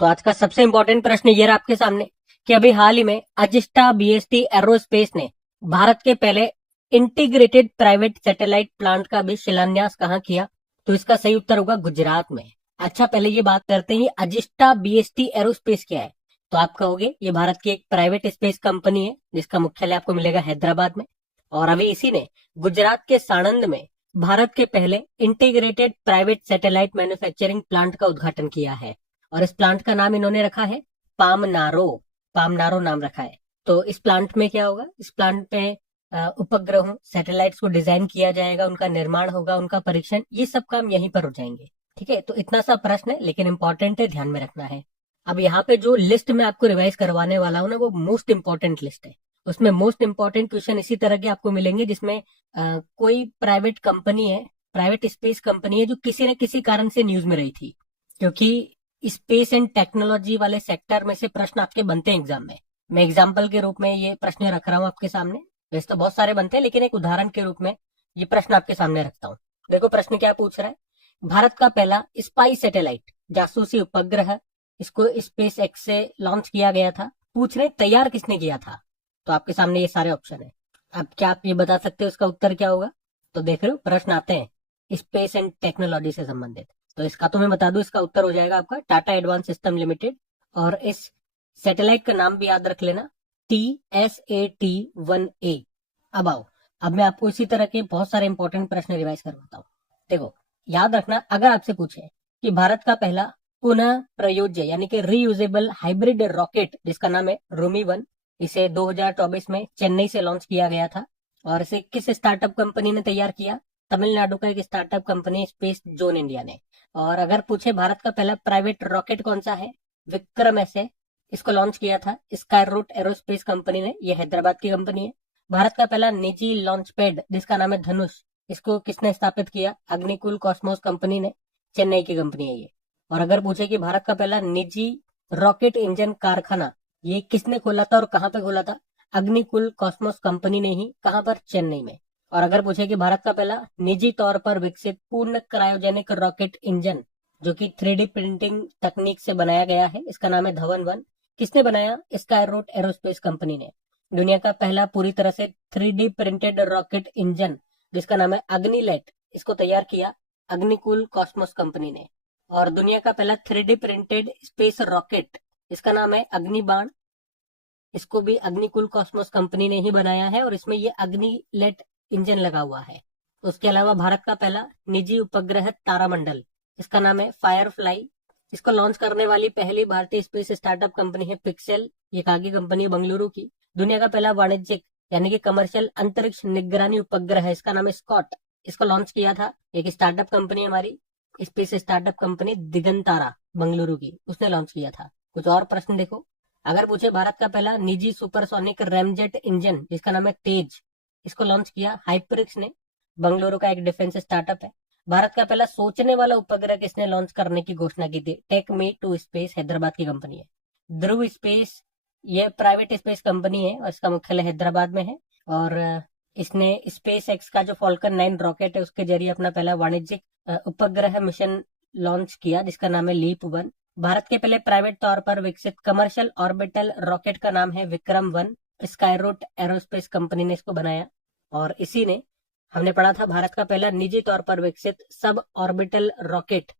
तो आज का सबसे इंपॉर्टेंट प्रश्न ये रहा आपके सामने कि अभी हाल ही में अजिस्टा बीएसटी एरोस्पेस ने भारत के पहले इंटीग्रेटेड प्राइवेट सैटेलाइट प्लांट का भी शिलान्यास कहाँ किया? तो इसका सही उत्तर होगा गुजरात में। अच्छा, पहले ये बात करते हैं, अजिस्टा बीएसटी एरोस्पेस क्या है? तो आप कहोगे ये भारत की एक प्राइवेट स्पेस कंपनी है जिसका मुख्यालय आपको मिलेगा हैदराबाद में, और अभी इसी ने गुजरात के साणंद में भारत के पहले integrated private satellite manufacturing plant का उद्घाटन किया है। और इस प्लांट का नाम इन्होंने रखा है पामनारो। पामनारो नाम रखा है। तो इस प्लांट में क्या होगा? इस प्लांट में उपग्रहों सैटेलाइट्स को डिजाइन किया जाएगा, उनका निर्माण होगा, उनका परीक्षण, ये सब काम यहीं पर हो जाएंगे। ठीक है, तो इतना सा प्रश्न है लेकिन इंपॉर्टेंट है, ध्यान में रखना है। अब यहाँ पे जो लिस्ट में आपको रिवाइज करवाने वाला हूँ ना, वो मोस्ट इंपॉर्टेंट लिस्ट है। उसमें मोस्ट इंपॉर्टेंट क्वेश्चन इसी तरह के आपको मिलेंगे जिसमें कोई प्राइवेट कंपनी है, प्राइवेट स्पेस कंपनी है जो किसी न किसी कारण से न्यूज में रही थी, क्योंकि स्पेस एंड टेक्नोलॉजी वाले सेक्टर में से प्रश्न आपके बनते हैं एग्जाम में। मैं एग्जाम्पल के रूप में ये प्रश्न रख रहा हूँ आपके सामने। वैसे तो बहुत सारे बनते हैं लेकिन एक उदाहरण के रूप में ये प्रश्न आपके सामने रखता हूँ। देखो प्रश्न क्या पूछ रहा है। भारत का पहला स्पाई सैटेलाइट जासूसी उपग्रह, इसको स्पेस एक्स से लॉन्च किया गया था। पूछ रहे तैयार किसने किया था? तो आपके सामने ये सारे ऑप्शन है। अब क्या आप ये बता सकते हो इसका उत्तर क्या होगा? तो देख रहे हो प्रश्न आते हैं स्पेस एंड टेक्नोलॉजी से संबंधित। तो इसका तो मैं बता दूं, इसका उत्तर हो जाएगा आपका टाटा एडवांस सिस्टम लिमिटेड। और इस सैटेलाइट का नाम भी याद रख लेना, TSAT-1A। अब आओ, अब मैं आपको इसी तरह के बहुत सारे इंपॉर्टेंट प्रश्न रिवाइज करवाता हूँ। देखो याद रखना, अगर आपसे पूछे कि भारत का पहला पुनः प्रयोज्य यानी कि रीयूजेबल हाइब्रिड रॉकेट जिसका नाम है रूमी-1, इसे 2024 में चेन्नई से लॉन्च किया गया था। और इसे किस स्टार्टअप कंपनी ने तैयार किया? तमिलनाडु का एक startup company space zone India ने। और अगर पूछे भारत का पहला प्राइवेट रॉकेट कौन सा है? विक्रम एस है, इसको लॉन्च किया था स्काई रूट एरोस्पेस कंपनी ने, ये हैदराबाद की कंपनी है। भारत का पहला निजी लॉन्च पैड जिसका नाम है धनुष, इसको किसने स्थापित किया? अग्निकुल कॉस्मोस कंपनी ने, चेन्नई की कंपनी है ये। और अगर पूछे कि भारत का पहला निजी रॉकेट इंजन कारखाना ये किसने खोला था और कहाँ पे खोला था? अग्निकुल कॉस्मोस कंपनी ने ही, कहाँ पर? चेन्नई में। और अगर पूछे कि भारत का पहला निजी तौर पर विकसित पूर्ण क्रायोजेनिक रॉकेट इंजन जो कि 3D प्रिंटिंग तकनीक से बनाया गया है, इसका नाम है धवन-1, किसने बनाया? स्काई रूट एरोस्पेस कंपनी ने। दुनिया का पहला पूरी तरह से 3D प्रिंटेड रॉकेट इंजन जिसका नाम है अग्निलेट, इसको तैयार किया अग्निकुल कॉस्मोस कंपनी ने। और दुनिया का पहला 3D प्रिंटेड स्पेस रॉकेट इसका नाम है अग्निबाण, इसको भी अग्निकुल कॉस्मोस कंपनी ने ही बनाया है और इसमें ये अग्निलेट इंजन लगा हुआ है। उसके अलावा भारत का पहला निजी उपग्रह तारामंडल, इसका नाम है फायरफ्लाई, इसको लॉन्च करने वाली पहली भारतीय स्पेस स्टार्टअप कंपनी है पिक्सेल, ये कागी कंपनी है बंगलुरु की। दुनिया का पहला वाणिज्यिक यानी कि कमर्शियल अंतरिक्ष निगरानी उपग्रह है, इसका नाम है स्कॉट, इसको लॉन्च किया था एक स्टार्टअप कंपनी हमारी space startup company Digantara Bengaluru की, उसने लॉन्च किया था। कुछ और प्रश्न देखो। अगर पूछे भारत का पहला निजी सुपरसोनिक रैमजेट इंजन जिसका नाम है तेज, इसको लॉन्च किया हाइपरिक्स ने, बंगलुरु का एक डिफेंस स्टार्टअप है। भारत का पहला सोचने वाला उपग्रह किसने लॉन्च करने की घोषणा की थी? Take me to space, Hyderabad की कंपनी है। ध्रुव स्पेस ये प्राइवेट स्पेस कंपनी है और इसका मुख्यालय हैदराबाद में है। और इसने स्पेस एक्स का जो फॉल्कन 9 रॉकेट है उसके जरिए अपना पहला वाणिज्यिक उपग्रह मिशन लॉन्च किया जिसका नाम है लीप-1। भारत के पहले प्राइवेट तौर पर विकसित कमर्शियल ऑर्बिटल रॉकेट का नाम है विक्रम-1, स्काई रूट एरोस्पेस कंपनी ने इसको बनाया। और इसी ने, हमने पढ़ा था, भारत का पहला निजी तौर पर विकसित सब ऑर्बिटल रॉकेट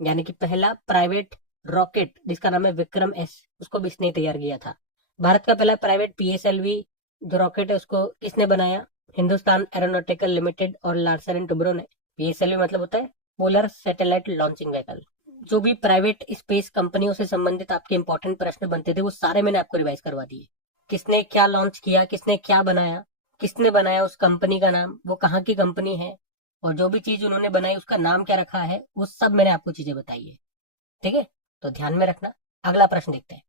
यानी कि पहला प्राइवेट रॉकेट जिसका नाम है विक्रम एस, उसको भी इसने तैयार किया था। भारत का पहला प्राइवेट PSLV जो रॉकेट है उसको किसने बनाया? हिंदुस्तान एरोनॉटिकल लिमिटेड और लार्सन एंड टुब्रो ने। PSLV मतलब होता है पोलर सैटेलाइट लॉन्चिंग व्हीकल। जो भी प्राइवेट स्पेस कंपनियों से संबंधित आपके इंपॉर्टेंट प्रश्न बनते थे वो सारे मैंने आपको रिवाइज करवा दिए। किसने क्या लॉन्च किया, किसने क्या बनाया, किसने बनाया, उस कंपनी का नाम, वो कहाँ की कंपनी है, और जो भी चीज उन्होंने बनाई उसका नाम क्या रखा है, वो सब मैंने आपको चीजें बताई है। ठीक है, तो ध्यान में रखना। अगला प्रश्न देखते हैं।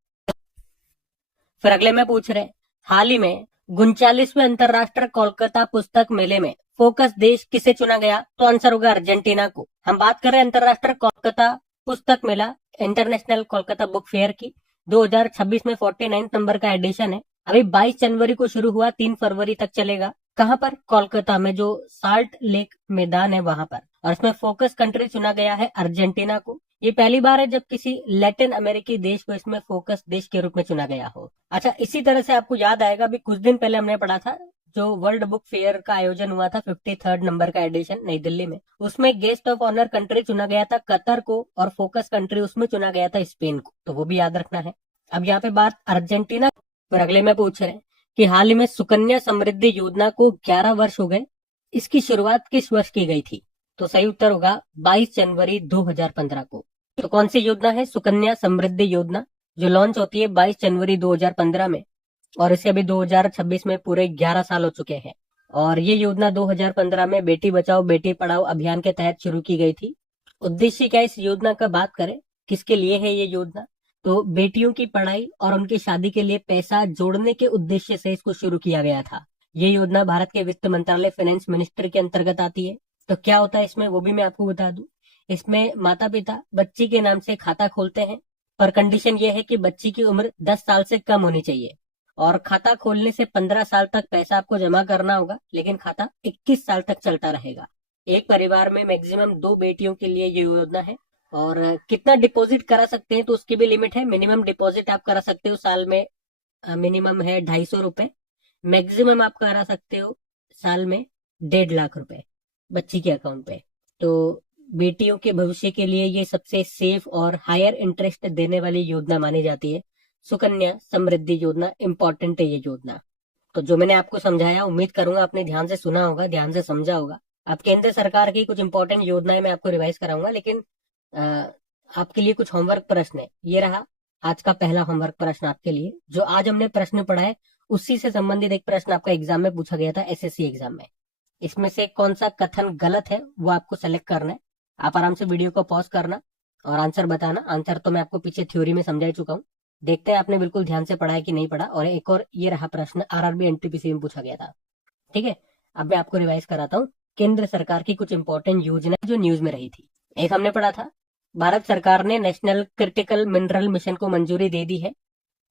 फिर अगले में पूछ रहे हाल ही में 39वें अंतरराष्ट्रीय कोलकाता पुस्तक मेले में फोकस देश किसे चुना गया? तो आंसर होगा अर्जेंटीना को। हम बात कर रहे हैं अंतरराष्ट्रीय कोलकाता पुस्तक मेला, इंटरनेशनल कोलकाता बुक फेयर की। 2026 में 49 नंबर का एडिशन है। अभी 22 जनवरी को शुरू हुआ, 3 फरवरी तक चलेगा। कहाँ पर? कोलकाता में, जो साल्ट लेक मैदान है वहां पर। और इसमें फोकस कंट्री चुना गया है अर्जेंटीना को। ये पहली बार है जब किसी लैटिन अमेरिकी देश को इसमें फोकस देश के रूप में चुना गया हो। अच्छा, इसी तरह से आपको याद आएगा, अभी कुछ दिन पहले हमने पढ़ा था जो वर्ल्ड बुक फेयर का आयोजन हुआ था 53rd नंबर का एडिशन नई दिल्ली में, उसमें गेस्ट ऑफ ऑनर कंट्री चुना गया था कतर को और फोकस कंट्री उसमें चुना गया था स्पेन को, तो वो भी याद रखना है। अब यहाँ पे बात अर्जेंटीना पर अगले में पूछ रहे हैं कि हाल ही में सुकन्या समृद्धि योजना को 11 वर्ष हो गए, इसकी शुरुआत किस वर्ष की गई थी? तो सही उत्तर होगा 22 जनवरी 2015 को। तो कौन सी योजना है सुकन्या समृद्धि योजना, जो लॉन्च होती है 22 जनवरी 2015 में, और इसे अभी 2026 में पूरे 11 साल हो चुके हैं। और ये योजना 2015 में बेटी बचाओ बेटी पढ़ाओ अभियान के तहत शुरू की गई थी। उद्देश्य क्या इस योजना का बात करें, किसके लिए है ये योजना, तो बेटियों की पढ़ाई और उनकी शादी के लिए पैसा जोड़ने के उद्देश्य से इसको शुरू किया गया था। ये योजना भारत के वित्त मंत्रालय फाइनेंस मिनिस्ट्री के अंतर्गत आती है। तो क्या होता है इसमें वो भी मैं आपको बता दूं। इसमें माता पिता बच्ची के नाम से खाता खोलते हैं, पर कंडीशन ये है कि बच्ची की उम्र 10 साल से कम होनी चाहिए और खाता खोलने से 15 साल तक पैसा आपको जमा करना होगा, लेकिन खाता 21 साल तक चलता रहेगा। एक परिवार में मैक्सिमम 2 बेटियों के लिए ये योजना है। और कितना डिपॉजिट करा सकते हैं तो उसकी भी लिमिट है। मिनिमम डिपॉजिट आप करा सकते हो साल में, मिनिमम है 250 रुपए, मैक्सिमम आप करा सकते हो साल में 1.5 लाख रुपए बच्ची के अकाउंट पे। तो बेटियों के भविष्य के लिए ये सबसे सेफ और हायर इंटरेस्ट देने वाली योजना मानी जाती है। सुकन्या समृद्धि योजना इंपॉर्टेंट है ये योजना। तो जो मैंने आपको समझाया, उम्मीद करूंगा आपने ध्यान से सुना होगा, ध्यान से समझा होगा। अब केंद्र सरकार की कुछ इंपॉर्टेंट योजनाएं मैं आपको रिवाइज कराऊंगा, लेकिन आपके लिए कुछ होमवर्क प्रश्न है। ये रहा आज का पहला होमवर्क प्रश्न आपके लिए। जो आज हमने प्रश्न पढ़ा है उसी से संबंधित एक प्रश्न आपका एग्जाम में पूछा गया था, एसएससी एग्जाम में। इसमें से कौन सा कथन गलत है वो आपको सेलेक्ट करना है। आप आराम से वीडियो को पॉज करना और आंसर बताना। आंसर तो मैं आपको पीछे थ्योरी में समझा चुका हूँ, देखते हैं आपने बिल्कुल ध्यान से पढ़ा है कि नहीं पढ़ा। और एक और ये रहा प्रश्न, आरआरबी एनटीपीसी में पूछा गया था। ठीक है, अब मैं आपको रिवाइज कराता हूँ केंद्र सरकार की कुछ इंपॉर्टेंट योजना जो न्यूज में रही थी। एक हमने पढ़ा था, भारत सरकार ने नेशनल क्रिटिकल मिनरल मिशन को मंजूरी दे दी है,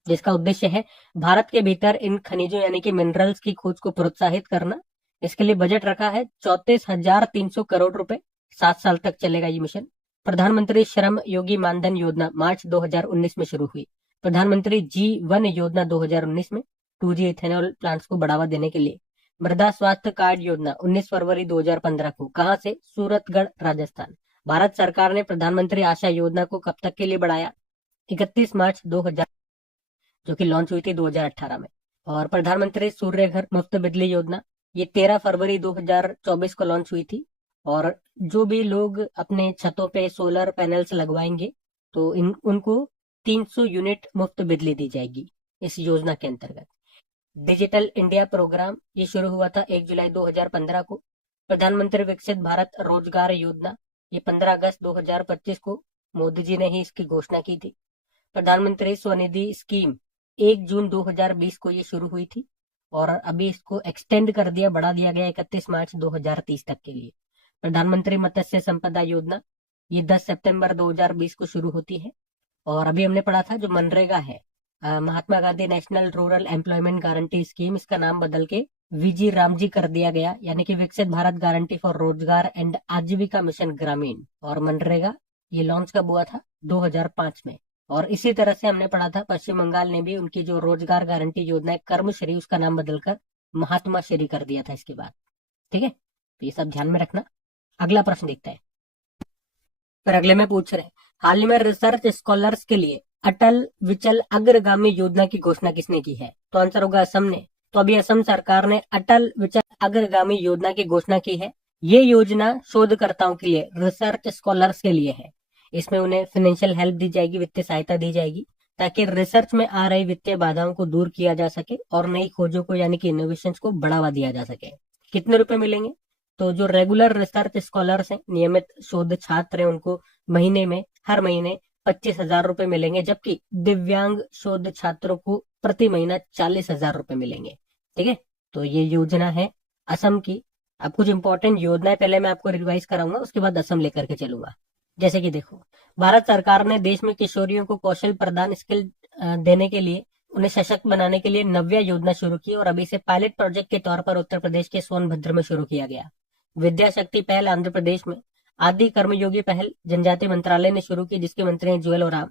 जिसका उद्देश्य है भारत के भीतर इन खनिजों यानी कि मिनरल्स की खोज को प्रोत्साहित करना। इसके लिए बजट रखा है 34,300 करोड़ रुपए, 7 साल तक चलेगा ये मिशन। प्रधानमंत्री श्रम योगी मानधन योजना मार्च 2019 में शुरू हुई। प्रधानमंत्री G1 योजना 2019 में 2G इथेनॉल प्लांट्स को बढ़ावा देने के लिए। मृदा स्वास्थ्य कार्ड योजना 19 फरवरी 2015 को, कहां से, सूरतगढ़ राजस्थान। भारत सरकार ने प्रधानमंत्री आशा योजना को कब तक के लिए बढ़ाया, 31 मार्च 2000, जो कि लॉन्च हुई थी 2018 में। और प्रधानमंत्री सूर्य घर मुफ्त बिजली योजना, ये 13 फरवरी 2024 को लॉन्च हुई थी। और जो भी लोग अपने छतों पे सोलर पैनल्स लगवाएंगे तो उनको 300 यूनिट मुफ्त बिजली दी जाएगी इस योजना के अंतर्गत। डिजिटल इंडिया प्रोग्राम ये शुरू हुआ था 1 जुलाई 2015 को। प्रधानमंत्री विकसित भारत रोजगार योजना, ये 15 अगस्त 2025 को मोदी जी ने ही इसकी घोषणा की थी। प्रधानमंत्री स्वनिधि स्कीम 1 जून 2020 को ये शुरू हुई थी और अभी इसको एक्सटेंड कर दिया, बढ़ा दिया गया 31 मार्च 2030 तक के लिए। प्रधानमंत्री मत्स्य संपदा योजना, ये 10 सितंबर 2020 को शुरू होती है। और अभी हमने पढ़ा था जो मनरेगा है, Mahatma Gandhi national rural employment guarantee scheme, इसका नाम बदल के वीजी रामजी कर दिया गया, यानी कि विकसित भारत गारंटी फॉर रोजगार एंड आजीविका मिशन ग्रामीण। और मनरेगा ये लॉन्च कब हुआ था, 2005 में। और इसी तरह से हमने पढ़ा था पश्चिम बंगाल ने भी उनकी जो रोजगार गारंटी योजना है कर्मश्री, उसका नाम बदलकर महात्मा श्री कर दिया था इसके बाद। ठीक है, तो ये सब ध्यान में रखना। अगला प्रश्न देखते हैं। फिर अगले में पूछ रहे हैं, हाल ही में रिसर्च स्कॉलर्स के लिए अटल विचल अग्रगामी योजना की घोषणा किसने की है? तो आंसर होगा असम ने। तो अभी असम सरकार ने अटल विचल अग्रगामी योजना की घोषणा की है। ये योजना शोधकर्ताओं के लिए, रिसर्च स्कॉलर्स के लिए है। इसमें उन्हें फाइनेंशियल हेल्प दी जाएगी, वित्तीय सहायता दी जाएगी, ताकि रिसर्च में आ रही वित्तीय बाधाओं को दूर किया जा सके और नई खोजों को यानी कि इनोवेशन को बढ़ावा दिया जा सके। कितने रुपए मिलेंगे? तो जो रेगुलर रिसर्च स्कॉलर्स हैं, नियमित शोध छात्र हैं, उनको महीने में, हर महीने 25,000 रुपए मिलेंगे, जबकि दिव्यांग शोध छात्रों को प्रति महीना 40,000 रुपए मिलेंगे। ठीक है, तो ये योजना है असम की। अब कुछ इंपॉर्टेंट योजनाएं पहले मैं आपको रिवाइज कराऊंगा, उसके बाद असम लेकर के चलूंगा। जैसे कि देखो, भारत सरकार ने देश में किशोरियों को कौशल प्रदान, स्किल देने के लिए, उन्हें सशक्त बनाने के लिए नव्या योजना शुरू की और अभी इसे पायलट प्रोजेक्ट के तौर पर उत्तर प्रदेश के सोनभद्र में शुरू किया गया। विद्या शक्ति पहल आंध्र प्रदेश में, आदि कर्मयोगी पहल जनजातीय मंत्रालय ने शुरू की, जिसके मंत्री हैं जुएल ओराम।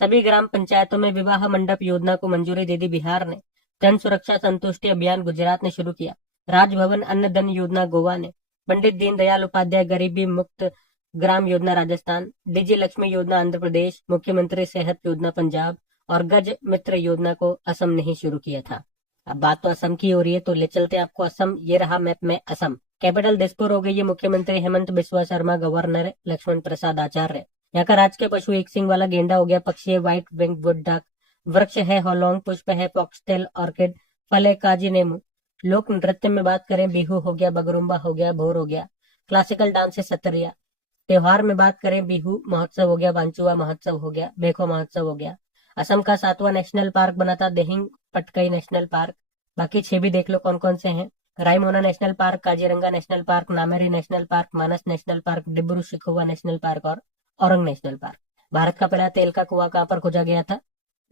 सभी ग्राम पंचायतों में विवाह मंडप योजना को मंजूरी दे दी बिहार ने। जन सुरक्षा संतुष्टि अभियान गुजरात ने शुरू किया। राजभवन अन्न धन योजना गोवा ने। पंडित दीनदयाल उपाध्याय गरीबी मुक्त ग्राम योजना राजस्थान। डीजी लक्ष्मी योजना आंध्र प्रदेश। मुख्यमंत्री सेहत योजना पंजाब। और गज मित्र योजना को असम ने ही शुरू किया था। अब बात तो असम की हो रही है, तो ले चलते हैं आपको असम। ये रहा मैप में असम। कैपिटल दिसपुर हो गई है। मुख्यमंत्री हेमंत बिस्वा शर्मा, गवर्नर लक्ष्मण प्रसाद आचार्य। यहाँ का राजकीय पशु एक सिंग वाला गेंडा हो गया। पक्षी है व्हाइट विंग वुड डक। वृक्ष है होलोंग। पुष्प है फॉक्सटेल ऑर्किड। फल है काजी नेमू। लोक नृत्य में बात करें, बिहू हो गया, बगरुम्बा हो गया, भोर हो गया। क्लासिकल डांस है सतरिया। त्योहार में बात करें, बिहू महोत्सव हो गया, वांचुआ महोत्सव हो गया, बेखो महोत्सव हो गया। असम का 7वां नेशनल पार्क बना था दिहिंग पटकई नेशनल पार्क। बाकी 6 भी देख लो कौन कौन से हैं। Raimona national park, Kaziranga national park, Nameri national park, Manas national park, Dibru Saikhowa national park और औरंग नेशनल पार्क। भारत का पहला तेल का कुआं कहां पर खोजा गया था?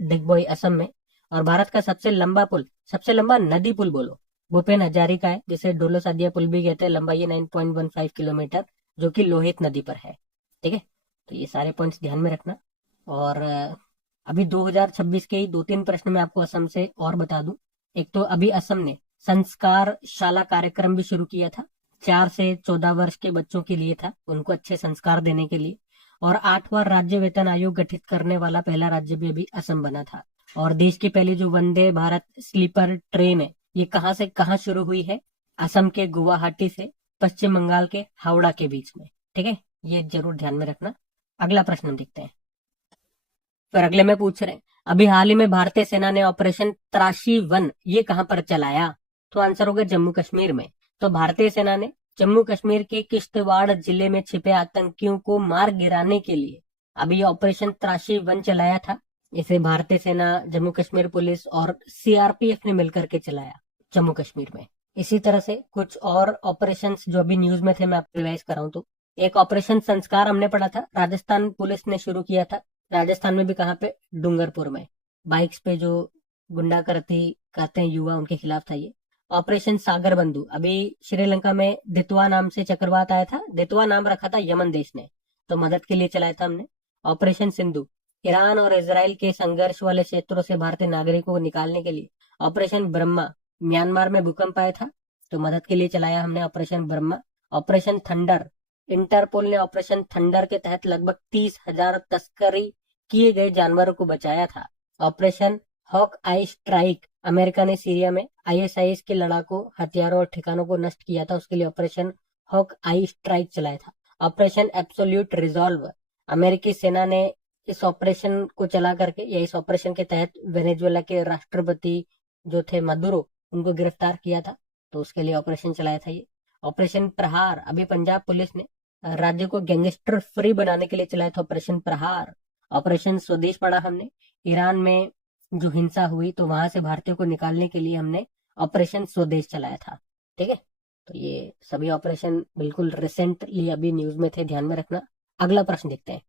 डिगबोई असम में। और भारत का सबसे लंबा पुल, सबसे लंबा नदी पुल बोलो, भूपेन हजारिका है, जिसे डोलो सादिया पुल भी कहते हैं। लंबाई 9.15 किलोमीटर, जो कि लोहित नदी पर है। ठीक है, तो ये सारे पॉइंट्स ध्यान में रखना। और अभी 2026 के ही 2-3 प्रश्न मैं आपको असम से और बता दूं। एक तो अभी असम ने संस्कार शाला कार्यक्रम भी शुरू किया था। 4 से 14 वर्ष के बच्चों के लिए था, उनको अच्छे संस्कार देने के लिए। और 8वां राज्य वेतन आयोग गठित करने वाला पहला राज्य भी अभी असम बना था। और देश की पहली जो वंदे भारत स्लीपर ट्रेन है, ये कहां से कहां शुरू हुई है? असम के गुवाहाटी से पश्चिम बंगाल के हावड़ा के बीच में। ठीक है, ये जरूर ध्यान में रखना। अगला प्रश्न हम देखते हैं। फिर अगले में पूछ रहे हैं, अभी हाल ही में भारतीय सेना ने ऑपरेशन त्राशी 1 ये कहां पर चलाया? तो आंसर होगा जम्मू कश्मीर में। तो भारतीय सेना ने जम्मू कश्मीर के किश्तवाड़ जिले में छिपे आतंकियों को मार गिराने के लिए अभी ऑपरेशन त्राशी 1 चलाया था। इसे भारतीय सेना, जम्मू कश्मीर पुलिस और सीआरपीएफ ने मिलकर के चलाया जम्मू कश्मीर में। इसी तरह से कुछ और ऑपरेशंस जो अभी न्यूज में थे, मैं आपको रिवाइज कराऊं तो एक ऑपरेशन संस्कार हमने पढ़ा था, राजस्थान पुलिस ने शुरू किया था। राजस्थान में भी कहाँ पे? डूंगरपुर में। बाइक्स पे जो गुंडागर्दी करते हैं युवा, उनके खिलाफ था ये। ऑपरेशन सागर बंधु, अभी श्रीलंका में दितवा नाम से चक्रवात आया था, दितवा नाम रखा था यमन देश ने, तो मदद के लिए चलाया था हमने। ऑपरेशन सिंधु, ईरान और इसराइल के संघर्ष वाले क्षेत्रों से भारतीय नागरिकों को निकालने के लिए। ऑपरेशन ब्रह्मा, म्यांमार में भूकंप आया था, तो मदद के लिए चलाया हमने operation Brahma. Operation thunder, Interpol ने ऑपरेशन थंडर के तहत लगभग 30,000 तस्करी किए गए जानवरों को बचाया था। ऑपरेशन हॉक आई स्ट्राइक, अमेरिका ने सीरिया में आईएसआईएस के लड़ाकों, हथियारों और ठिकानों को नष्ट किया था, उसके लिए ऑपरेशन हॉक आई स्ट्राइक चलाया था। ऑपरेशन एब्सोल्यूट रिजॉल्व, अमेरिकी सेना ने इस ऑपरेशन को चला करके, या इस ऑपरेशन के तहत वेनेजुएला के राष्ट्रपति जो थे मदुरो, उनको गिरफ्तार किया था, तो उसके लिए ऑपरेशन चलाया था ये। ऑपरेशन प्रहार, अभी पंजाब पुलिस ने राज्य को गैंगस्टर फ्री बनाने के लिए चलाया था ऑपरेशन प्रहार। ऑपरेशन स्वदेश पढ़ा हमने, ईरान में जो हिंसा हुई तो वहां से भारतीयों को निकालने के लिए हमने ऑपरेशन स्वदेश चलाया था। ठीक है, तो ये सभी ऑपरेशन बिल्कुल रिसेंटली अभी न्यूज में थे, ध्यान में रखना। अगला प्रश्न देखते हैं।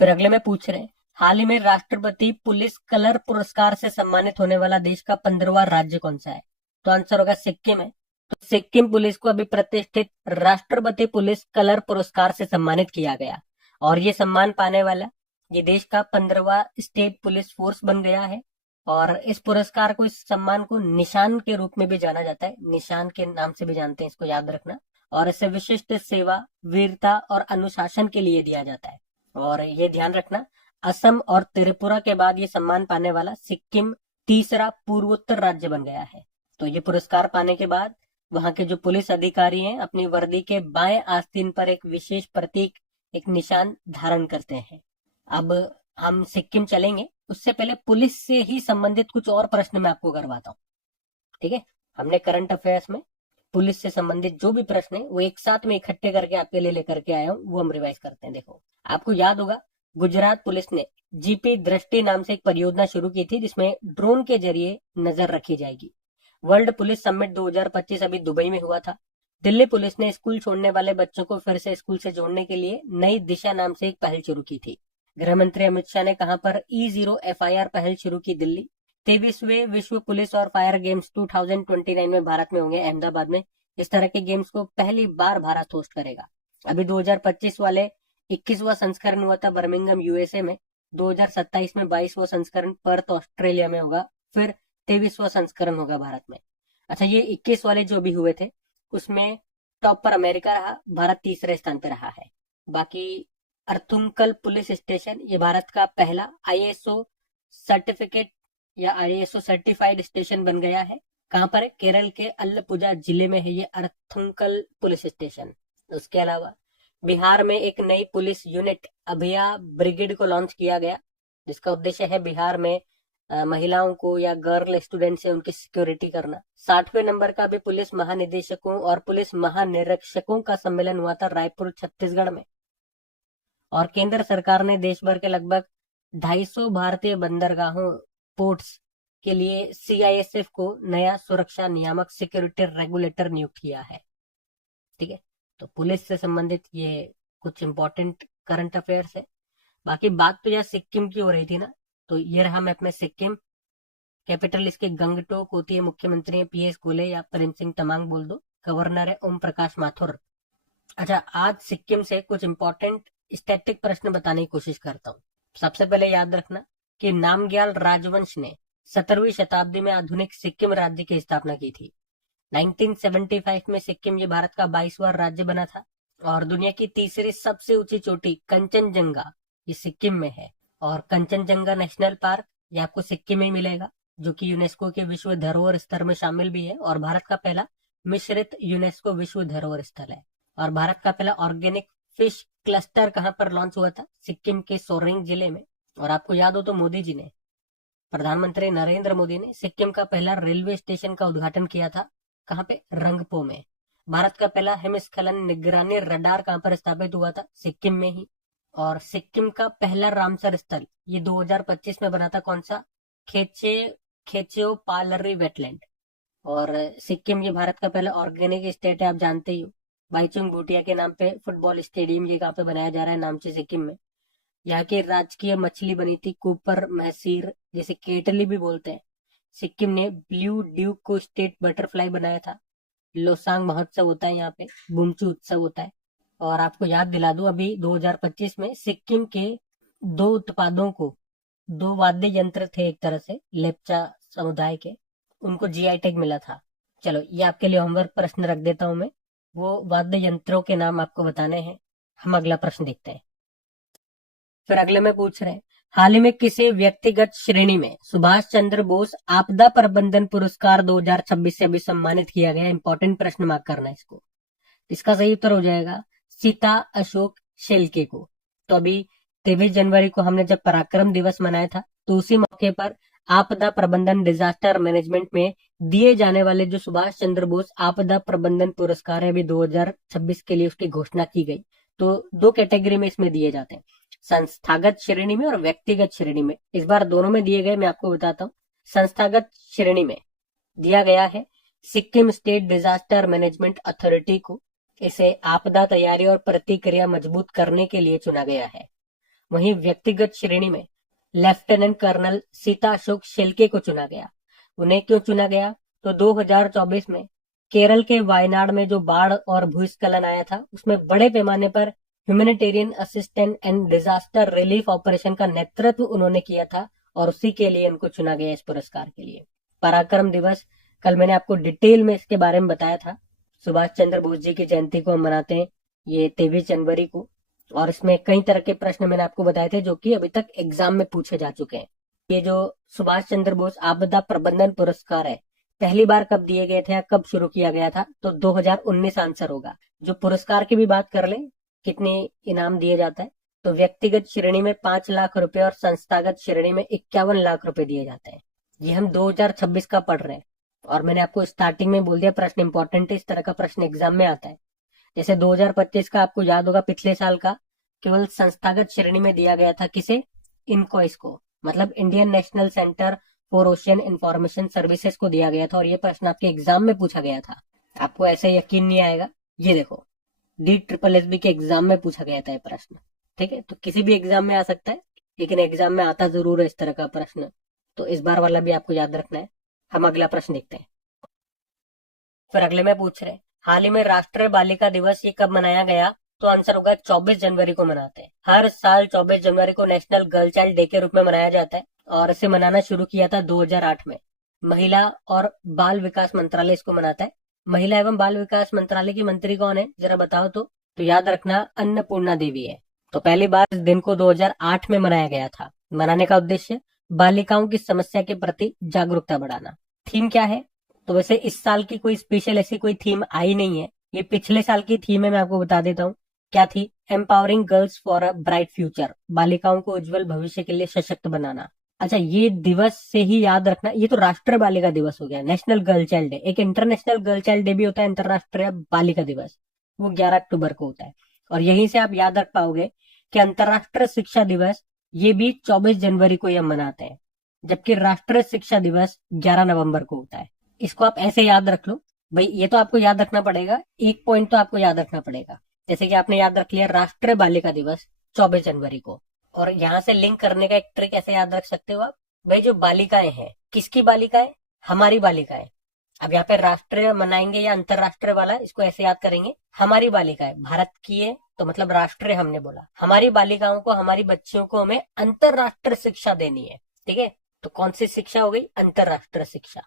फिर अगले में पूछ रहे हैं, हाल ही में राष्ट्रपति पुलिस कलर पुरस्कार से सम्मानित होने वाला देश का 15वां राज्य कौन सा है? तो आंसर होगा सिक्किम है। तो सिक्किम पुलिस को अभी प्रतिष्ठित राष्ट्रपति पुलिस कलर पुरस्कार से सम्मानित किया गया, और ये सम्मान पाने वाला ये देश का 15वां स्टेट पुलिस फोर्स बन गया है। और इस पुरस्कार को, इस सम्मान को निशान के रूप में भी जाना जाता है, निशान के नाम से भी जानते हैं, इसको याद रखना। और इसे विशिष्ट सेवा, वीरता और अनुशासन के लिए दिया जाता है। और ये ध्यान रखना, असम और त्रिपुरा के बाद ये सम्मान पाने वाला सिक्किम तीसरा पूर्वोत्तर राज्य बन गया है। तो ये पुरस्कार पाने के बाद वहां के जो पुलिस अधिकारी हैं, अपनी वर्दी के बाएं आस्तीन पर एक विशेष प्रतीक, एक निशान धारण करते हैं। अब हम सिक्किम चलेंगे, उससे पहले पुलिस से ही संबंधित कुछ और प्रश्न मैं आपको करवाता हूँ। ठीक है, हमने करंट अफेयर्स में पुलिस से संबंधित जो भी प्रश्न है वो एक साथ में इकट्ठे करके आपके लिए लेकर के आया हूँ, वो हम रिवाइज करते हैं। देखो, आपको याद होगा गुजरात पुलिस ने जीपी दृष्टि नाम से एक परियोजना शुरू की थी, जिसमें ड्रोन के जरिए नजर रखी जाएगी। वर्ल्ड पुलिस समिट 2025 अभी दुबई में हुआ था। दिल्ली पुलिस ने स्कूल छोड़ने वाले बच्चों को फिर से स्कूल से जोड़ने के लिए नई दिशा नाम से एक पहल शुरू की थी। गृह मंत्री अमित शाह ने कहां पर E0 FIR पहल शुरू की? दिल्ली। 23वें विश्व पुलिस और फायर गेम्स 2029 में भारत में होंगे, अहमदाबाद में। इस तरह के गेम्स को पहली बार भारत होस्ट करेगा। अभी 2025 वाले 21वां संस्करण हुआ था बर्मिंघम यूएसए में, 2027 में 22वां संस्करण पर्थ ऑस्ट्रेलिया में होगा, फिर 23वां संस्करण होगा भारत में। अच्छा, ये 21 वाले जो भी हुए थे उसमें टॉप पर अमेरिका रहा, भारत तीसरे स्थान पर रहा है। बाकी अर्थुंकल पुलिस स्टेशन, ये भारत का पहला आईएसओ सर्टिफिकेट या आईएसओ सर्टिफाइड स्टेशन बन गया है। कहां पर है? केरल के अल्लपुजा जिले में है ये अर्थुंकल पुलिस स्टेशन। उसके अलावा बिहार में एक नई पुलिस यूनिट अभया ब्रिगेड को लॉन्च किया गया, जिसका उद्देश्य है बिहार में महिलाओं को या गर्ल स्टूडेंट से उनकी सिक्योरिटी करना। 60वें नंबर का भी पुलिस महानिदेशकों और पुलिस महानिरीक्षकों का सम्मेलन हुआ था रायपुर छत्तीसगढ़ में। और केंद्र सरकार ने देश भर के लगभग 250 भारतीय बंदरगाहों पोर्ट्स के लिए सीआईएसएफ को नया सुरक्षा नियामक सिक्योरिटी रेगुलेटर नियुक्त किया है। ठीक है, तो पुलिस से संबंधित ये कुछ इंपॉर्टेंट करंट अफेयर्स है। बाकी बात तो यार सिक्किम की हो रही थी ना, तो ये रहा मैप में सिक्किम। कैपिटल इसके गंगटोक होती है, मुख्यमंत्री है पीएस गोले या प्रेम सिंह तमांग बोल दो, गवर्नर है ओम प्रकाश माथुर। अच्छा, आज सिक्किम से कुछ इंपॉर्टेंट स्टैटिक प्रश्न बताने की कोशिश करता हूँ। सबसे पहले याद रखना कि नामग्याल राजवंश ने 17वीं शताब्दी में आधुनिक सिक्किम राज्य की स्थापना की थी। 1975 में सिक्किम ये भारत का 22वां राज्य बना था। और दुनिया की तीसरी सबसे ऊंची चोटी कंचनजंगा ये सिक्किम में है। और कंचनजंगा नेशनल पार्क ये आपको सिक्किम में ही मिलेगा, जो कि यूनेस्को के विश्व धरोहर स्तर में शामिल भी है और भारत का पहला मिश्रित यूनेस्को विश्व धरोहर स्थल है। और भारत का पहला ऑर्गेनिक फिश क्लस्टर कहां पर लॉन्च हुआ था? सिक्किम के सोरेंग जिले में। और आपको याद हो तो मोदी जी ने, प्रधानमंत्री नरेंद्र मोदी ने सिक्किम का पहला रेलवे स्टेशन का उद्घाटन किया था। कहां पे? रंगपो में। भारत का पहला हिमस्खलन निगरानी रडार कहां पर स्थापित हुआ था? सिक्किम में ही। और सिक्किम का पहला रामसर स्थल ये 2025 में बना था, कौन सा? खेचेओ पालरी वेटलैंड। और सिक्किम ये भारत का पहला ऑर्गेनिक स्टेट है, आप जानते ही हो। बाईचुंग भूटिया के नाम पे फुटबॉल स्टेडियम ये कहाँ पे बनाया जा रहा है? नामची सिक्किम में। यहाँ की राजकीय मछली बनी थी कुपर महसीर, जिसे केटली भी बोलते हैं। सिक्किम ने ब्लू ड्यूक को स्टेट बटरफ्लाई बनाया था। लोसांग महोत्सव होता है यहाँ पे, बुमचू उत्सव होता है। और आपको याद दिला दूं, अभी 2025 में सिक्किम के 2 उत्पादों को, 2 वाद्य यंत्र थे एक तरह से लेप्चा समुदाय के, उनको जीआई टैग मिला था। चलो ये आपके लिए होमवर्क प्रश्न रख देता हूं मैं, वो वाद्य यंत्रों के नाम आपको बताने हैं। हम अगला प्रश्न देखते हैं। फिर अगले में पूछ रहे हैं, हाल ही में किसी व्यक्तिगत श्रेणी में सुभाष चंद्र बोस आपदा प्रबंधन पुरस्कार 2026 से अभी सम्मानित किया गया? इंपॉर्टेंट प्रश्न, मार्क करना है इसको। इसका सही उत्तर हो जाएगा सीता अशोक शेल्के को। तो अभी 23 जनवरी को हमने जब पराक्रम दिवस मनाया था, तो उसी मौके पर आपदा प्रबंधन डिजास्टर मैनेजमेंट में दिए जाने वाले जो सुभाष चंद्र बोस आपदा प्रबंधन पुरस्कार है, अभी 2026 के लिए उसकी घोषणा की गई। तो 2 कैटेगरी में इसमें दिए जाते हैं, संस्थागत श्रेणी में और व्यक्तिगत श्रेणी में। इस बार दोनों में दिए गए, मैं आपको बताता हूँ। संस्थागत श्रेणी में दिया गया है Sikkim state disaster management authority को। इसे आपदा तैयारी और प्रतिक्रिया मजबूत करने के लिए चुना गया है। वहीं व्यक्तिगत श्रेणी में लेफ्टिनेंट कर्नल सीता अशोक शेल्के को चुना गया। उन्हें क्यों चुना गया? तो 2024 में केरल के वायनाड में जो बाढ़ और भूस्खलन आया था, उसमें बड़े पैमाने पर humanitarian assistance and disaster relief operation का नेतृत्व उन्होंने किया था, और उसी के लिए उनको चुना गया इस पुरस्कार के लिए। पराक्रम दिवस, कल मैंने आपको डिटेल में इसके बारे में बताया था। सुभाष चंद्र बोस जी की जयंती को हम मनाते हैं ये 23 जनवरी को, और इसमें कई तरह के प्रश्न मैंने आपको बताए थे जो कि अभी तक एग्जाम में पूछे जा चुके हैं। ये जो सुभाष चंद्र बोस आपदा प्रबंधन पुरस्कार है, पहली बार कब दिए गए थे या कब शुरू किया गया था? तो 2019 आंसर होगा। जो पुरस्कार की भी बात कर ले, कितने इनाम दिए जाता है, तो व्यक्तिगत श्रेणी में 5 लाख रुपए और संस्थागत श्रेणी में 51 लाख रुपए दिए जाते हैं। ये हम 2026 का पढ़ रहे हैं, और मैंने आपको स्टार्टिंग में बोल दिया प्रश्न इंपॉर्टेंट है, इस तरह का प्रश्न एग्जाम में आता है। जैसे 2025 का आपको याद होगा, पिछले साल का केवल संस्थागत श्रेणी में दिया गया था। किसे? इनकॉइस को, मतलब Indian national centre for ocean information services को दिया गया था, और ये प्रश्न आपके एग्जाम में पूछा गया था। आपको ऐसे यकीन नहीं आएगा, ये देखो DSSB के एग्जाम में पूछा गया था ये प्रश्न। ठीक है, तो किसी भी एग्जाम में आ सकता है, लेकिन एग्जाम में आता जरूर है इस तरह का प्रश्न, तो इस बार वाला भी आपको याद रखना है। हम अगला प्रश्न देखते हैं। फिर अगले में पूछ रहे, हाल ही में राष्ट्रीय बालिका दिवस ये कब मनाया गया? तो आंसर होगा 24 जनवरी को मनाते हैं। हर साल 24 जनवरी को नेशनल गर्ल चाइल्ड डे के रूप में मनाया जाता है और इसे मनाना शुरू किया था 2008 में। महिला और बाल विकास मंत्रालय इसको मनाता है। महिला एवं बाल विकास मंत्रालय की मंत्री कौन है जरा बताओ तो याद रखना अन्नपूर्णा देवी है। तो पहली बार इस दिन को 2008 में मनाया गया था। मनाने का उद्देश्य बालिकाओं की समस्या के प्रति जागरूकता बढ़ाना। थीम क्या है? तो वैसे इस साल की कोई स्पेशल ऐसी कोई थीम आई नहीं है, ये पिछले साल की थीम है, मैं आपको बता देता हूँ क्या थी। Empowering girls for a bright future, बालिकाओं को उज्जवल भविष्य के लिए सशक्त बनाना। अच्छा, ये दिवस से ही याद रखना, ये तो राष्ट्रीय बालिका दिवस हो गया, नेशनल गर्ल चाइल्ड डे। एक इंटरनेशनल गर्ल चाइल्ड डे भी होता है, अंतरराष्ट्रीय बालिका दिवस, वो 11 अक्टूबर को होता है। और यहीं से आप याद रख पाओगे कि अंतरराष्ट्रीय शिक्षा दिवस ये भी 24 जनवरी को हम मनाते हैं, जबकि राष्ट्रीय शिक्षा दिवस 11 नवंबर को होता है। इसको आप ऐसे याद रख लो भाई, ये तो आपको याद रखना पड़ेगा, एक पॉइंट तो आपको याद रखना पड़ेगा। जैसे कि आपने याद रख लिया राष्ट्रीय बालिका दिवस 24 जनवरी को, और यहाँ से लिंक करने का एक ट्रिक ऐसे याद रख सकते हो आप, भाई जो बालिकाएं हैं, किसकी बालिकाएं? हमारी बालिकाएं। अब यहाँ पे राष्ट्रीय मनाएंगे या अंतरराष्ट्रीय वाला, इसको ऐसे याद करेंगे, हमारी बालिकाएं भारत की है तो मतलब राष्ट्रीय हमने बोला, हमारी बालिकाओं को, हमारी बच्चियों को हमें अंतरराष्ट्रीय शिक्षा देनी है। ठीक है, तो कौन सी शिक्षा हो गई? अंतरराष्ट्रीय शिक्षा,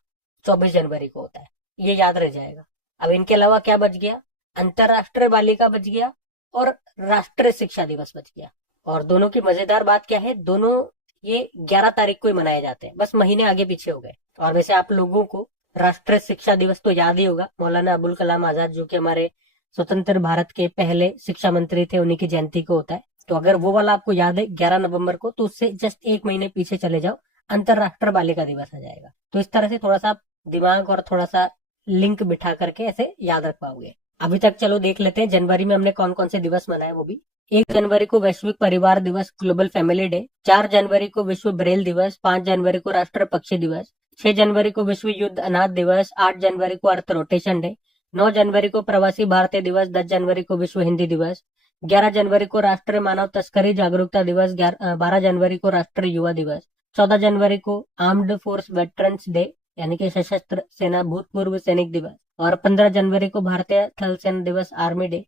24 जनवरी को होता है, ये याद रह जाएगा। अब इनके अलावा क्या बच गया? अंतरराष्ट्रीय बालिका बच गया और राष्ट्रीय शिक्षा दिवस बच गया। और दोनों की मजेदार बात क्या है, दोनों ये 11 तारीख को ही मनाए जाते हैं, बस महीने आगे पीछे हो गए। और वैसे आप लोगों को राष्ट्रीय शिक्षा दिवस तो याद ही होगा, मौलाना अबुल कलाम आजाद जो कि हमारे स्वतंत्र भारत के पहले शिक्षा मंत्री थे, उन्हीं की जयंती को होता है। तो अगर वो वाला आपको याद है 11 नवंबर को, तो उससे जस्ट एक महीने पीछे चले जाओ, अंतरराष्ट्रीय बालिका दिवस आ जाएगा। तो इस तरह से थोड़ा सा दिमाग और थोड़ा सा लिंक बिठा करके ऐसे याद रख पाओगे। अभी तक चलो देख लेते हैं जनवरी में हमने कौन कौन से दिवस मनाए वो भी। 1 जनवरी को वैश्विक परिवार दिवस, ग्लोबल फैमिली डे। 4 जनवरी को विश्व ब्रेल दिवस। 5 जनवरी को राष्ट्रीय पक्षी दिवस। 6 जनवरी को विश्व युद्ध अनाथ दिवस। 8 जनवरी को अर्थ रोटेशन डे। 9 जनवरी को प्रवासी भारतीय दिवस। 10 जनवरी को विश्व हिंदी दिवस। 11 जनवरी को राष्ट्रीय मानव तस्करी जागरूकता दिवस। 12 जनवरी को राष्ट्रीय युवा दिवस। 14 जनवरी को आर्म्ड फोर्स वेटरन्स डे यानी कि सशस्त्र सेना भूतपूर्व सैनिक दिवस। और 15 जनवरी को भारतीय थल सेना दिवस, आर्मी डे।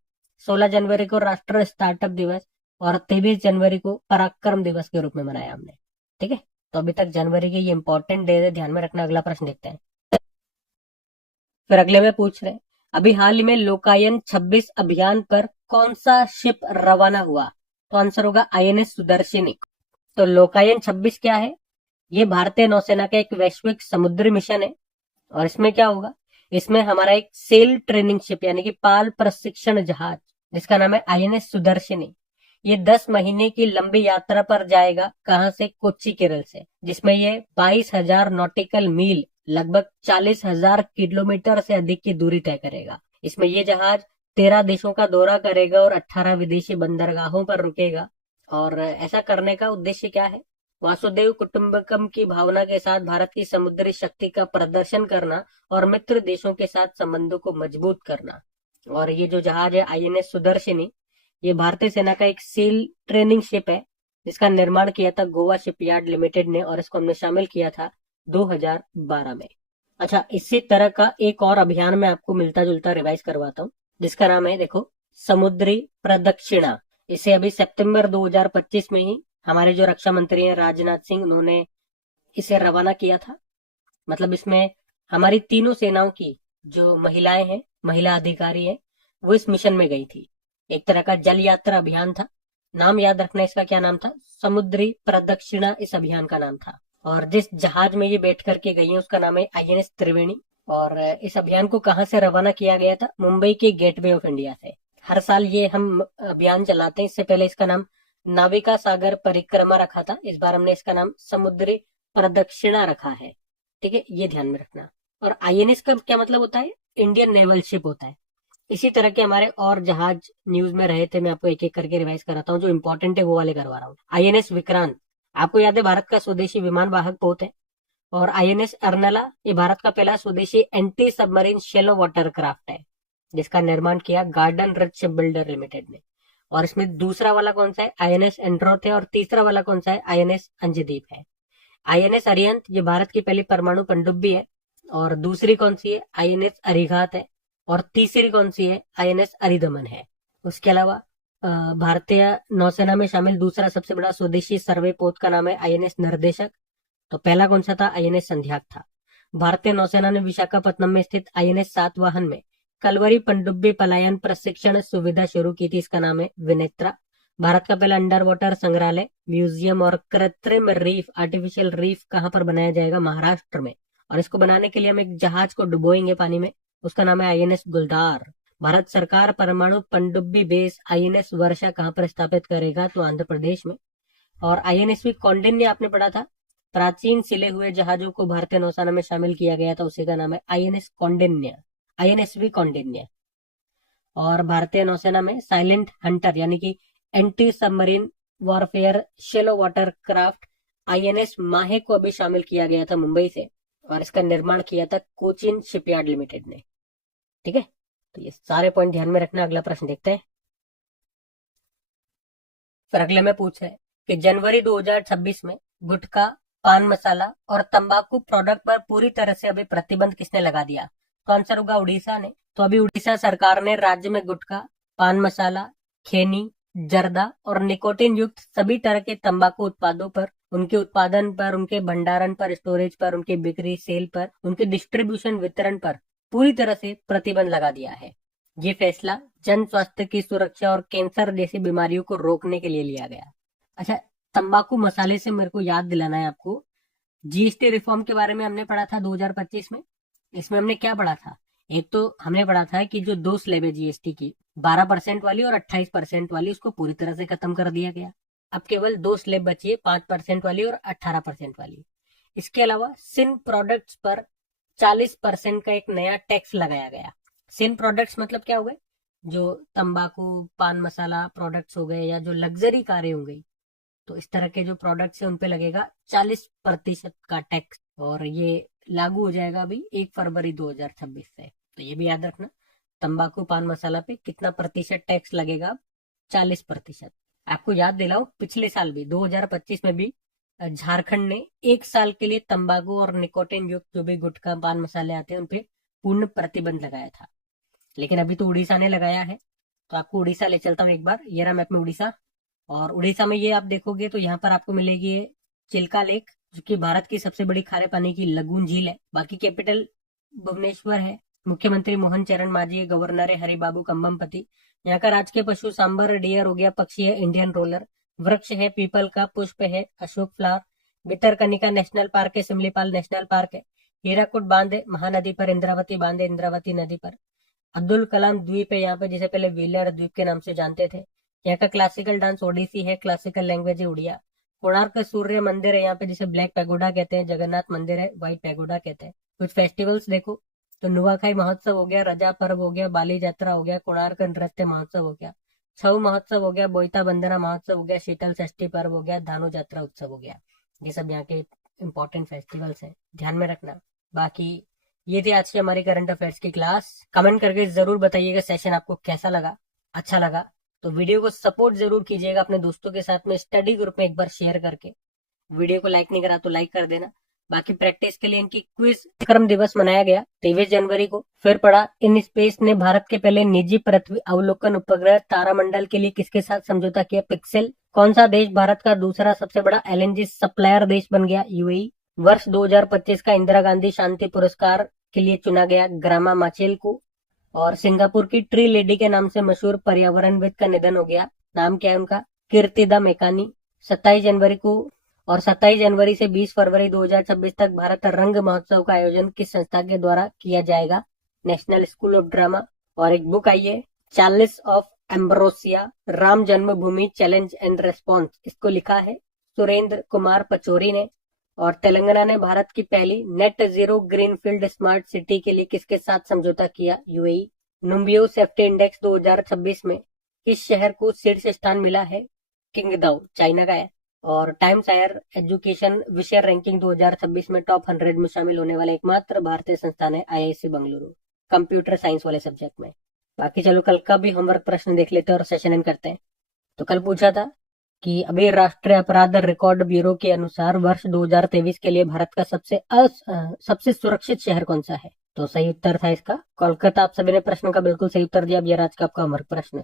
16 जनवरी को राष्ट्रीय स्टार्टअप दिवस और 23 जनवरी को पराक्रम दिवस के रूप में मनाया हमने। ठीक है, तो अभी तक जनवरी के ये इंपॉर्टेंट डे है, ध्यान में रखना। अगला प्रश्न देखते हैं। फिर अगले में पूछ रहे हैं, अभी हाल ही में लोकायन 26 अभियान पर कौन सा शिप रवाना हुआ? तो आंसर होगा INS सुदर्शिनी। तो लोकायन 26 क्या है? ये भारतीय नौसेना का एक वैश्विक समुद्री मिशन है। और इसमें क्या होगा? इसमें हमारा एक सेल ट्रेनिंग शिप यानी कि पाल प्रशिक्षण जहाज, जिसका नाम है INS सुदर्शिनी, ये 10 महीने की लंबी यात्रा पर जाएगा। कहां से? कोच्चि केरल से, जिसमें ये 22,000 नॉटिकल मील, लगभग 40,000 किलोमीटर से अधिक की दूरी तय करेगा। इसमें ये जहाज 13 देशों का दौरा करेगा और 18 विदेशी बंदरगाहों पर रुकेगा। और ऐसा करने का उद्देश्य क्या है? वासुदेव कुटुंबकम की भावना के साथ भारत की समुद्री शक्ति का प्रदर्शन करना और मित्र देशों के साथ संबंधों को मजबूत करना। और ये जो जहाज है INS सुदर्शिनी, ये भारतीय सेना का एक सेल ट्रेनिंग शिप है, जिसका निर्माण किया था गोवा शिपयार्ड लिमिटेड ने, और इसको हमने शामिल किया था 2012 में। अच्छा, इसी तरह का एक और अभियान मैं आपको मिलता जुलता रिवाइज करवाता हूँ, जिसका नाम है, देखो, समुद्री प्रदक्षिणा। इसे अभी सितंबर 2025 में ही हमारे जो रक्षा मंत्री हैं राजनाथ सिंह, उन्होंने इसे रवाना किया था। मतलब इसमें हमारी तीनों सेनाओं की जो महिलाएं हैं, महिला अधिकारी हैं, वो इस मिशन में गई थी। एक तरह का जल यात्रा अभियान था। नाम याद रखना, इसका क्या नाम था? समुद्री प्रदक्षिणा इस अभियान का नाम था। और जिस जहाज में ये बैठ करके गई है उसका नाम है INS त्रिवेणी। और इस अभियान को कहां से रवाना किया गया था? मुंबई के गेटवे ऑफ इंडिया से। हर साल ये हम अभियान चलाते हैं। इससे पहले इसका नाम नाविका सागर परिक्रमा रखा था, इस बार हमने इसका नाम समुद्री प्रदक्षिणा रखा है। ठीक है, ये ध्यान में रखना। और INS का क्या मतलब होता है? इंडियन नेवल शिप होता है। इसी तरह के हमारे और जहाज न्यूज में रहे थे, मैं आपको एक एक करके रिवाइज कराता हूँ, जो इंपॉर्टेंट है वो वाले करवा रहा हूँ। INS विक्रांत, आपको याद है, भारत का स्वदेशी विमान वाहक पोत है। और INS अर्नला, ये भारत का पहला स्वदेशी anti submarine shallow water craft है, जिसका निर्माण किया garden rich ship builder limited ने। और इसमें दूसरा वाला कौन सा है? INS एंड्रोथ है। और तीसरा वाला कौन सा है? INS अंजदीप है। INS अरिहंत, ये भारत की पहली परमाणु पनडुब्बी है। और दूसरी कौन सी है? INS अरिघात है। और तीसरी कौन सी है? INS अरिदमन है। उसके अलावा भारतीय नौसेना में शामिल दूसरा सबसे बड़ा स्वदेशी सर्वे पोत का नाम है आईएनएस निर्देशक। तो पहला कौन सा था? आईएनएस संध्याक था। भारतीय नौसेना ने विशाखापट्टनम में स्थित आईएनएस सातवाहन में कलवरी पनडुब्बी पलायन प्रशिक्षण सुविधा शुरू की थी, इसका नाम है विनेत्रा। भारत का पहला अंडर वाटर संग्रहालय, म्यूजियम और कृत्रिम रीफ, आर्टिफिशियल रीफ कहां पर बनाया जाएगा? महाराष्ट्र में। और इसको बनाने के लिए हम एक जहाज को डुबोएंगे पानी में, उसका नाम है आईएनएस गुलदार। भारत सरकार परमाणु पनडुब्बी बेस आईएनएस वर्षा कहां पर स्थापित करेगा? तो आंध्र प्रदेश में। और आईएनएसवी कौंडिन्य आपने पढ़ा था, प्राचीन सिले हुए जहाजों को भारतीय नौसेना में शामिल किया गया था, उसी का नाम है आईएनएस कौंडिन्य, आईएनएसवी कौंडिन्य। और भारतीय नौसेना में साइलेंट हंटर यानी कि anti submarine warfare shallow water craft INS माहे को अभी शामिल किया गया था मुंबई से, और इसका निर्माण किया था कोचिन शिपयार्ड लिमिटेड ने। ठीक है, तो ये सारे पॉइंट ध्यान में रखना। अगला प्रश्न देखते हैं। फिर अगले में पूछा है कि जनवरी 2026 में गुटखा, पान मसाला और तंबाकू प्रोडक्ट पर पूरी तरह से अभी प्रतिबंध किसने लगा दिया? तो आंसर होगा उड़ीसा ने। तो अभी उड़ीसा सरकार ने राज्य में गुटखा, पान मसाला, खैनी, जर्दा और निकोटिन युक्त सभी तरह के तंबाकू उत्पादों पर, उनके उत्पादन पर, उनके भंडारण पर, स्टोरेज पर, उनकी बिक्री सेल पर, उनके डिस्ट्रीब्यूशन वितरण पर पूरी तरह से प्रतिबंध लगा दिया है। ये फैसला जन स्वास्थ्य की सुरक्षा और कैंसर जैसी बीमारियों को रोकने के लिए लिया गया। अच्छा, तंबाकू मसाले से मेरे को याद दिलाना है आपको, जीएसटी रिफॉर्म के बारे में हमने पढ़ा था 2025 में। इसमें हमने क्या पढ़ा था? एक तो हमने पढ़ा था कि जो दो स्लैब है जीएसटी की, 12% वाली और 28% वाली, उसको पूरी तरह से खत्म कर दिया गया। अब केवल दो स्लैब बची है, 5% वाली और 18% वाली। इसके अलावा सिन प्रोडक्ट्स पर 40% का एक नया टैक्स लगाया गया। सिन प्रोडक्ट्स मतलब क्या हो गए? जो तंबाकू, पान मसाला प्रोडक्ट्स हो गए, या जो लग्जरी कारें हो गई, तो इस तरह के जो प्रोडक्ट्स है उन पे लगेगा 40% का टैक्स, और ये लागू हो जाएगा अभी 1 फरवरी 2026 से। तो ये भी याद रखना, तंबाकू, पान मसाला पे कितना प्रतिशत टैक्स लगेगा? 40%। आपको याद दिलाओ, पिछले साल भी 2025 में भी झारखंड ने 1 साल के लिए तंबाकू और निकोटिन युक्त जो भी गुटखा, पान मसाले आते हैं उन पे पूर्ण प्रतिबंध लगाया था। लेकिन अभी तो उड़ीसा ने लगाया है, तो आपको उड़ीसा ले चलता हूँ एक बार। ये रहा मैप में उड़ीसा, और उड़ीसा में ये आप देखोगे तो यहाँ पर आपको मिलेगी चिल्का लेक, जो कि भारत की सबसे बड़ी खारे पानी की लगून झील है। बाकी कैपिटल भुवनेश्वर है, मुख्यमंत्री मोहन चरण मांझी, गवर्नर है हरिबाबू कंबमपति। यहाँ का राजकीय पशु सांबर डियर हो गया, पक्षी है इंडियन रोलर, वृक्ष है पीपल का, पुष्प है Ashok flower, Bhitarkanika national park है, सिमलीपाल नेशनल पार्क है, हीराकुड बांध है महानदी पर, इंद्रावती बांध है इंद्रावती नदी पर, अब्दुल कलाम द्वीप है यहाँ पे, जिसे पहले व्हीलर द्वीप के नाम से जानते थे। यहाँ का क्लासिकल डांस ओडिसी है, क्लासिकल लैंग्वेज है उड़िया। कोणार्क सूर्य मंदिर है यहाँ पे, जिसे ब्लैक पैगोडा कहते हैं। जगन्नाथ मंदिर है, व्हाइट पैगोडा कहते हैं। कुछ फेस्टिवल्स देखो तो नुआखाई महोत्सव हो गया, रजा पर्व हो गया, बाली यात्रा हो गया, कोणार्क नृत्य महोत्सव हो गया, छऊ महोत्सव हो गया, बोईता बंदना महोत्सव हो गया, शीतल षष्ठी पर्व हो गया, धानु यात्रा उत्सव हो गया। ये सब यहाँ के इंपॉर्टेंट फेस्टिवल्स हैं, ध्यान में रखना। बाकी ये थी आज की हमारी करंट अफेयर्स की क्लास। कमेंट करके जरूर बताइएगा सेशन आपको कैसा लगा, अच्छा लगा तो वीडियो को सपोर्ट जरूर कीजिएगा अपने दोस्तों के साथ में, स्टडी ग्रुप में एक बार शेयर करके। वीडियो को लाइक नहीं करा तो लाइक कर देना। बाकी प्रैक्टिस के लिए इनकी क्विज क्रम दिवस मनाया गया 23 जनवरी को। फिर पढ़ा, इन स्पेस ने भारत के पहले निजी पृथ्वी अवलोकन उपग्रह तारामंडल के लिए किसके साथ समझौता किया? पिक्सेल। कौन सा देश भारत का दूसरा सबसे बड़ा एलएनजी सप्लायर देश बन गया? यूएई। वर्ष 2025 का इंदिरा गांधी शांति पुरस्कार के लिए चुना गया ग्रामा माचेल को। और सिंगापुर की ट्री लेडी के नाम से मशहूर पर्यावरणविद का निधन हो गया, नाम क्या है उनका? कीर्तिदा मेकानी। 27 जनवरी को, और 27 जनवरी से 20 फरवरी 2026 तक भारत रंग महोत्सव का आयोजन किस संस्था के द्वारा किया जाएगा? National school of drama. और एक बुक आई है, Charles of ambrosia, Ram Janmabhoomi challenge and response, इसको लिखा है सुरेंद्र कुमार पचौरी ने। और तेलंगाना ने भारत की पहली net zero greenfield smart city के लिए किसके साथ समझौता किया? यूएई। नुम्बियो सेफ्टी इंडेक्स 2026 में किस शहर को शीर्ष स्थान मिला है? किंगदाओ, चाइना का है। और टाइम्स हायर एजुकेशन विषय रैंकिंग 2026 में टॉप 100 में शामिल होने वाला एकमात्र भारतीय संस्थान है आईआईसी बेंगलुरु, कंप्यूटर साइंस वाले सब्जेक्ट में। बाकी चलो कल का भी होमवर्क प्रश्न देख लेते हैं और सेशन एंड करते हैं। तो कल पूछा था कि अभी राष्ट्रीय अपराध रिकॉर्ड ब्यूरो के अनुसार वर्ष 2023 के लिए भारत का सबसे सुरक्षित शहर कौन सा है? तो सही उत्तर था इसका कोलकाता। आप सभी ने प्रश्न का बिल्कुल सही उत्तर दिया। अब यह आज का आपका होमवर्क प्रश्न।